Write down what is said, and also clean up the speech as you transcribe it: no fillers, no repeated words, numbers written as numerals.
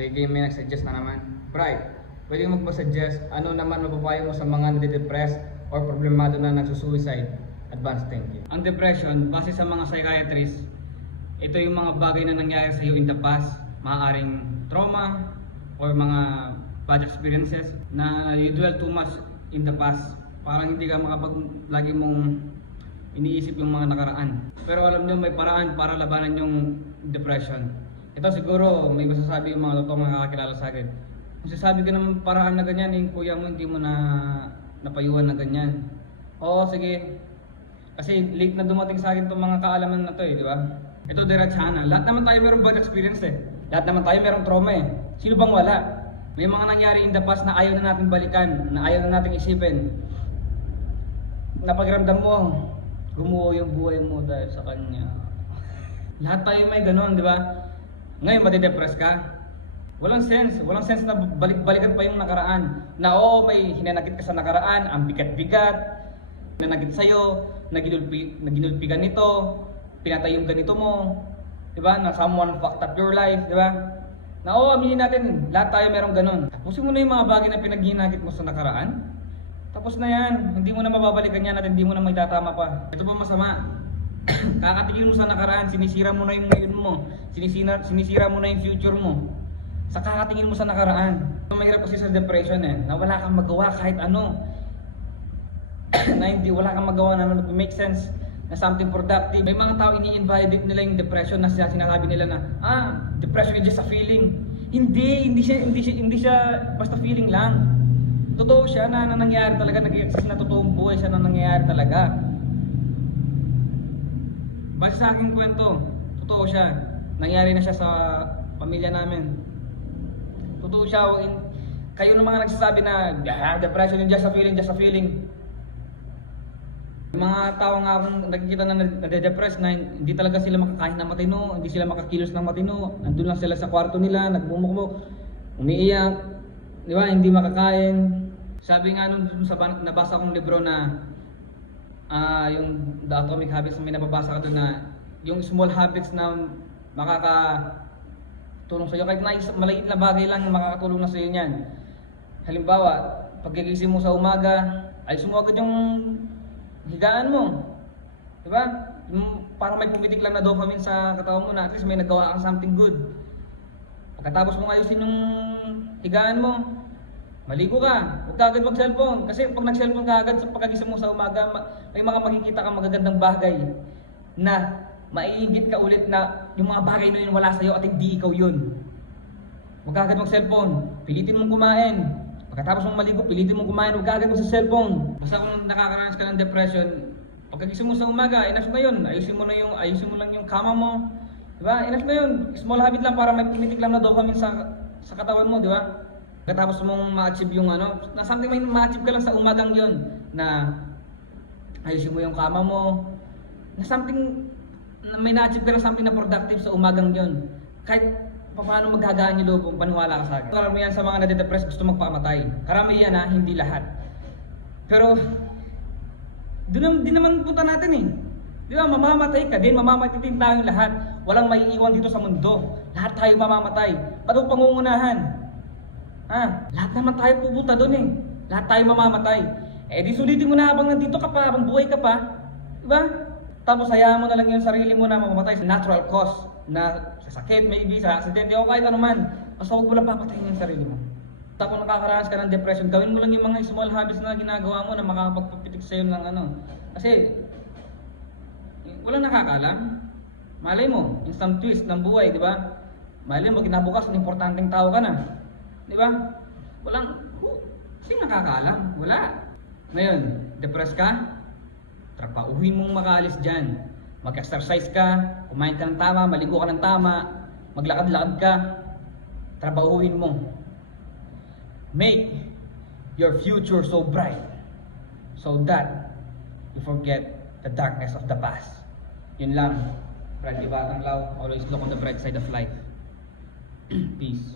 Okay, game may nag-suggest na naman. Bright, pwede mo magpa-suggest ano naman mapapayo mo sa mga nade-depressed or problemado na nagsusuicide? Advance thank you. Ang depression, base sa mga psychiatrists, ito yung mga bagay na nangyari sa iyo in the past, maaaring trauma or mga bad experiences na you dwell too much in the past. Parang hindi ka lagi mong iniisip yung mga nakaraan. Pero alam nyo, may paraan para labanan yung depression. Ito siguro may masasabi yung mga totoong nakakakilala sa akin. Kung sasabi ka ng paraan na ganyan, yung kuya mo hindi mo na napayuhan na ganyan. Oo, sige. Kasi late na dumating sa akin itong mga kaalaman na to di ba? Ito diretsahan. Lahat naman tayo mayroong bad experience Lahat naman tayo mayroong trauma Sino bang wala? May mga nangyari in the past na ayaw na natin balikan, na ayaw na natin isipin. Napagramdam mo, gumuho yung buhay mo dahil sa kanya. Lahat tayo may ganon, di ba? Ngayon, madidepress ka. Walang sense na balik-balikan pa yung nakaraan. Na oo, may hinanakit ka sa nakaraan, ang bigat-bigat, nanakit sa'yo, naginulpi ka nito, pinatay yung ganito mo, di ba? Na someone fucked up your life, di ba? Na oo, aminin natin, lahat tayo merong ganon. Tapusin mo na yung mga bagay na pinaghinakit mo sa nakaraan. Tapos na yan, hindi mo na mababalikan yan at hindi mo na may tatama pa. Ito pa masama. Kakatigil mo sa nakaraan, sinisira mo na yung ngayon mo, sinisira mo na yung future mo. Sa kakatingin mo sa nakaraan. Mahirap kasi sa depression na wala kang magawa kahit ano. Na hindi, wala kang magawa na make sense na something productive. May mga tao ini-invalidate nila yung depression na sinasabi nila na depression is just a feeling. Hindi siya basta feeling lang. Totoo siya na nangyayari talaga, nag-exist na totoong buhay siya na nangyayari talaga. Basta sa aking kwento, totoo siya. Nangyari na siya sa pamilya namin. Totoo siya. Kayo ng mga nagsasabi na depression is just a feeling. Yung mga tao nga akong nakikita na nade-depress na hindi talaga sila makakain ng matino, hindi sila makakilos ng matino, nandun lang sila sa kwarto nila, nagmumukmuk, umiiyak, di ba, hindi makakain. Sabi nga nung sa nabasa kong libro na yung The Atomic Habits, may nababasa ka doon na yung small habits na makakatulong sa iyo, kahit na maliit na bagay lang makakatulong na sa iyo niyan. Halimbawa, paggigising mo sa umaga, ayos mo agad yung higaan mo. Diba? Parang may pumitik lang na dopamine sa katawan mo na at least may nagawa kang something good. Pagkatapos mong ayusin yung higaan mo, maligo ka. Huwag ka agad mag-cellphone. Kasi pag nag-cellphone ka agad sa pagkagising mo sa umaga, may mga makikita kang magagandang bagay na maiinggit ka ulit na yung mga bagay na yun wala sa'yo at hindi ikaw yun. Huwag ka agad mag-cellphone. Pilitin mong kumain. Pagkatapos mong maligo, pilitin mong kumain, huwag ka agad sa cellphone. Basta kung nakakaranas ka ng depression, pagkagising mo sa umaga, enough na yun. Ayusin mo lang yung kama mo. Diba? Enough na yun. Small habit lang para may pumitik lang na dopamine sa katawan mo, di ba? Pagkatapos mong ma-achieve yung na something may ma-achieve ka lang sa umagang yun, na ayusin mo yung kama mo, na something, na may na-achieve ka lang something na productive sa umagang yun. Kahit paano maghagaan yung loob kung paniwala ka sa akin. Karamihan sa mga nade-depress gusto magpakamatay. Karamihan hindi lahat. Pero, doon din naman punta natin Di ba, mamamatay ka din, mamamatay din tayong lahat. Walang maiiwan dito sa mundo. Lahat tayo mamamatay. Paano pangungunahan? Lahat naman tayo pupunta doon Lahat tayo mamamatay. Di sulitin mo na habang nandito ka pa, habang buhay ka pa. Diba? Tapos hayaan mo na lang yung sarili mo na mamamatay sa natural cause. Na sa sakit, maybe, sa aksidente, o kahit ano man. Basta huwag mo lang papatayin yung sarili mo. Tapos nakakaranas ka ng depression, gawin mo lang yung mga small habits na ginagawa mo na makakapagpapitik sa'yo ng Kasi, walang nakakalam. Malay mo, instant twist ng buhay, di ba? Malay mo, kinabukas, importanteng tao ka na. Di ba? Sino nakakaalam? Wala. Ngayon, depressed ka? Trapauhin mong makaalis dyan. Mag-exercise ka, kumain ka ng tama, maligo ka ng tama, maglakad-lakad ka, trabahuin mo. Make your future so bright so that you forget the darkness of the past. Yun lang. Bradley Batang Lao, always look on the bright side of life. Peace.